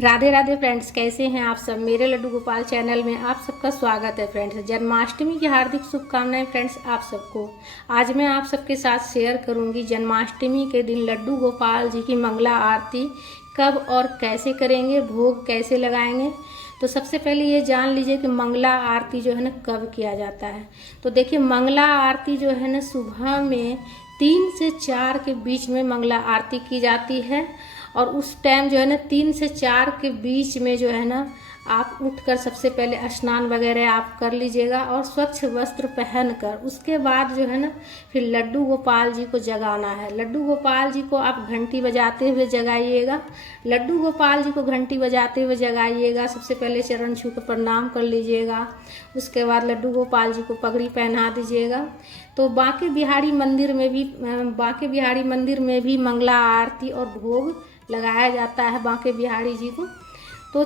Radhe Radhe friends, कैसे हैं आप सब। मेरे लड्डू गोपाल चैनल में आप सबका स्वागत है फ्रेंड्स। जन्माष्टमी की हार्दिक शुभकामनाएं फ्रेंड्स आप सबको। आज मैं आप सबके साथ शेयर करूंगी जन्माष्टमी के दिन लड्डू गोपाल जी की मंगला आरती कब और कैसे करेंगे, भोग कैसे लगाएंगे। तो सबसे पहले ये जान लीजिए कि मंगला आरती जो है ना कब किया जाता है। तो देखिए, मंगला आरती जो है ना सुबह में 3 से 4 के बीच में मंगला आरती की जाती है। और उस टाइम जो है ना 3 से 4 के बीच में जो है ना आप उठकर सबसे पहले स्नान वगैरह आप कर लीजिएगा और स्वच्छ वस्त्र पहनकर उसके बाद जो है ना फिर लड्डू गोपाल जी को जगाना है। लड्डू गोपाल जी को आप घंटी बजाते हुए जगाइएगा। लड्डू गोपाल जी को घंटी बजाते हुए जगाइएगा। सबसे पहले चरण छू कर प्रणाम कर लीजिएगा। उसके बाद लड्डू गोपाल जी को पगड़ी पहना दीजिएगा। तो बांके बिहारी मंदिर में भी मंगला आरती और भोग लगाया जाता है बांके बिहारी जी को। तो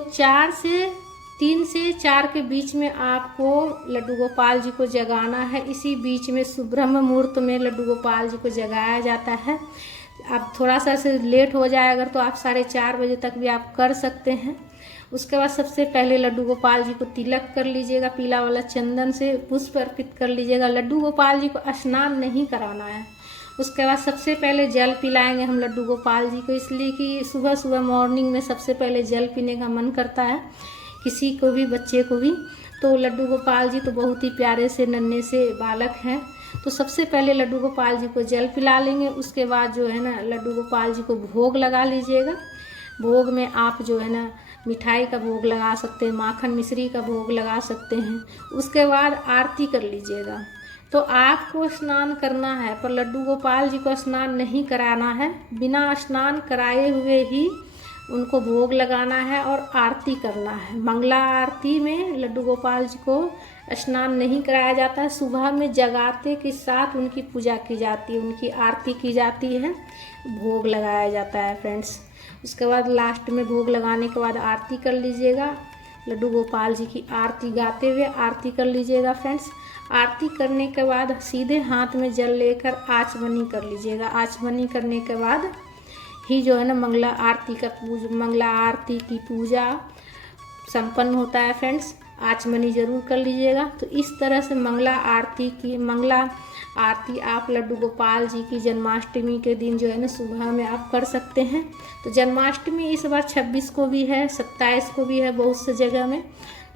3 से 4 के बीच में आपको लड्डू गोपाल जी को जगाना है। इसी बीच में सुब्रह्म मुहूर्त में लड्डू गोपाल जी को जगाया जाता है। अब थोड़ा सा से लेट हो जाए अगर तो आप 4:30 बजे तक भी आप कर सकते हैं। उसके बाद सबसे पहले लड्डू गोपाल जी को तिलक कर लीजिएगा। पीला वाला चंदन से पुष्प अर्पित कर लीजिएगा। लड्डू गोपाल जी को स्नान नहीं कराना है। उसके बाद सबसे पहले जल पिलाएंगे हम लड्डू गोपाल जी को, इसलिए कि सुबह सुबह मॉर्निंग में सबसे पहले जल पीने का मन करता है किसी को भी, बच्चे को भी। तो लड्डू गोपाल जी तो बहुत ही प्यारे से नन्हे से बालक हैं। तो सबसे पहले लड्डू गोपाल जी को जल पिला लेंगे। उसके बाद जो है ना लड्डू गोपाल जी को भोग लगा लीजिएगा। भोग में आप जो है ना मिठाई का भोग लगा सकते हैं, माखन मिश्री का भोग लगा सकते हैं। उसके बाद आरती कर लीजिएगा। तो आपको स्नान करना है पर लड्डू गोपाल जी को स्नान नहीं कराना है। बिना स्नान कराए हुए ही उनको भोग लगाना है और आरती करना है। मंगला आरती में लड्डू गोपाल जी को स्नान नहीं कराया जाता है। सुबह में जगाते के साथ उनकी पूजा की जाती है, उनकी आरती की जाती है, भोग लगाया जाता है फ्रेंड्स। उसके बाद लास्ट में भोग लगाने के बाद आरती कर लीजिएगा। लड्डू गोपाल जी की आरती गाते हुए आरती कर लीजिएगा फ्रेंड्स। आरती करने के बाद सीधे हाथ में जल लेकर आचमनी कर लीजिएगा। आचमनी करने के बाद ही जो है ना मंगला आरती की पूजा संपन्न होता है फ्रेंड्स। आचमनी जरूर कर लीजिएगा। तो इस तरह से मंगला आरती आप लड्डू गोपाल जी की जन्माष्टमी के दिन जो है ना सुबह में आप कर सकते हैं। तो जन्माष्टमी इस बार 26 को भी है, 27 को भी है बहुत से जगह में।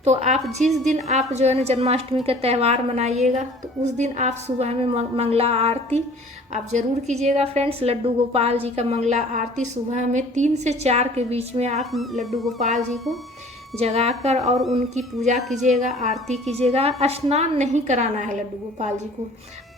तो आप जिस दिन आप जो है ना जन्माष्टमी का त्यौहार मनाइएगा तो उस दिन आप सुबह में मंगला आरती आप ज़रूर कीजिएगा फ्रेंड्स। लड्डू गोपाल जी का मंगला आरती सुबह में 3 से 4 के बीच में आप लड्डू गोपाल जी को जगाकर और उनकी पूजा कीजिएगा, आरती कीजिएगा। स्नान नहीं कराना है लड्डू गोपाल जी को।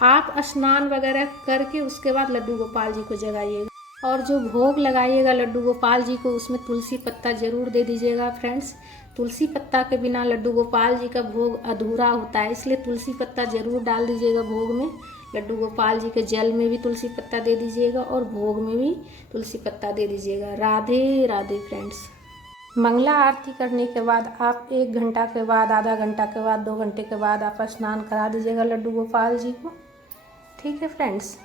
आप स्नान वगैरह करके उसके बाद लड्डू गोपाल जी को जगाइएगा। और जो भोग लगाइएगा लड्डू गोपाल जी को उसमें तुलसी पत्ता ज़रूर दे दीजिएगा फ्रेंड्स। तुलसी पत्ता के बिना लड्डू गोपाल जी का भोग अधूरा होता है, इसलिए तुलसी पत्ता ज़रूर डाल दीजिएगा भोग में। लड्डू गोपाल जी के जल में भी तुलसी पत्ता दे दीजिएगा और भोग में भी तुलसी पत्ता दे दीजिएगा। राधे राधे फ्रेंड्स। मंगला आरती करने के बाद आप 1 घंटा के बाद, आधा घंटा के बाद, 2 घंटे के बाद आप स्नान करा दीजिएगा लड्डू गोपाल जी को। ठीक है फ्रेंड्स।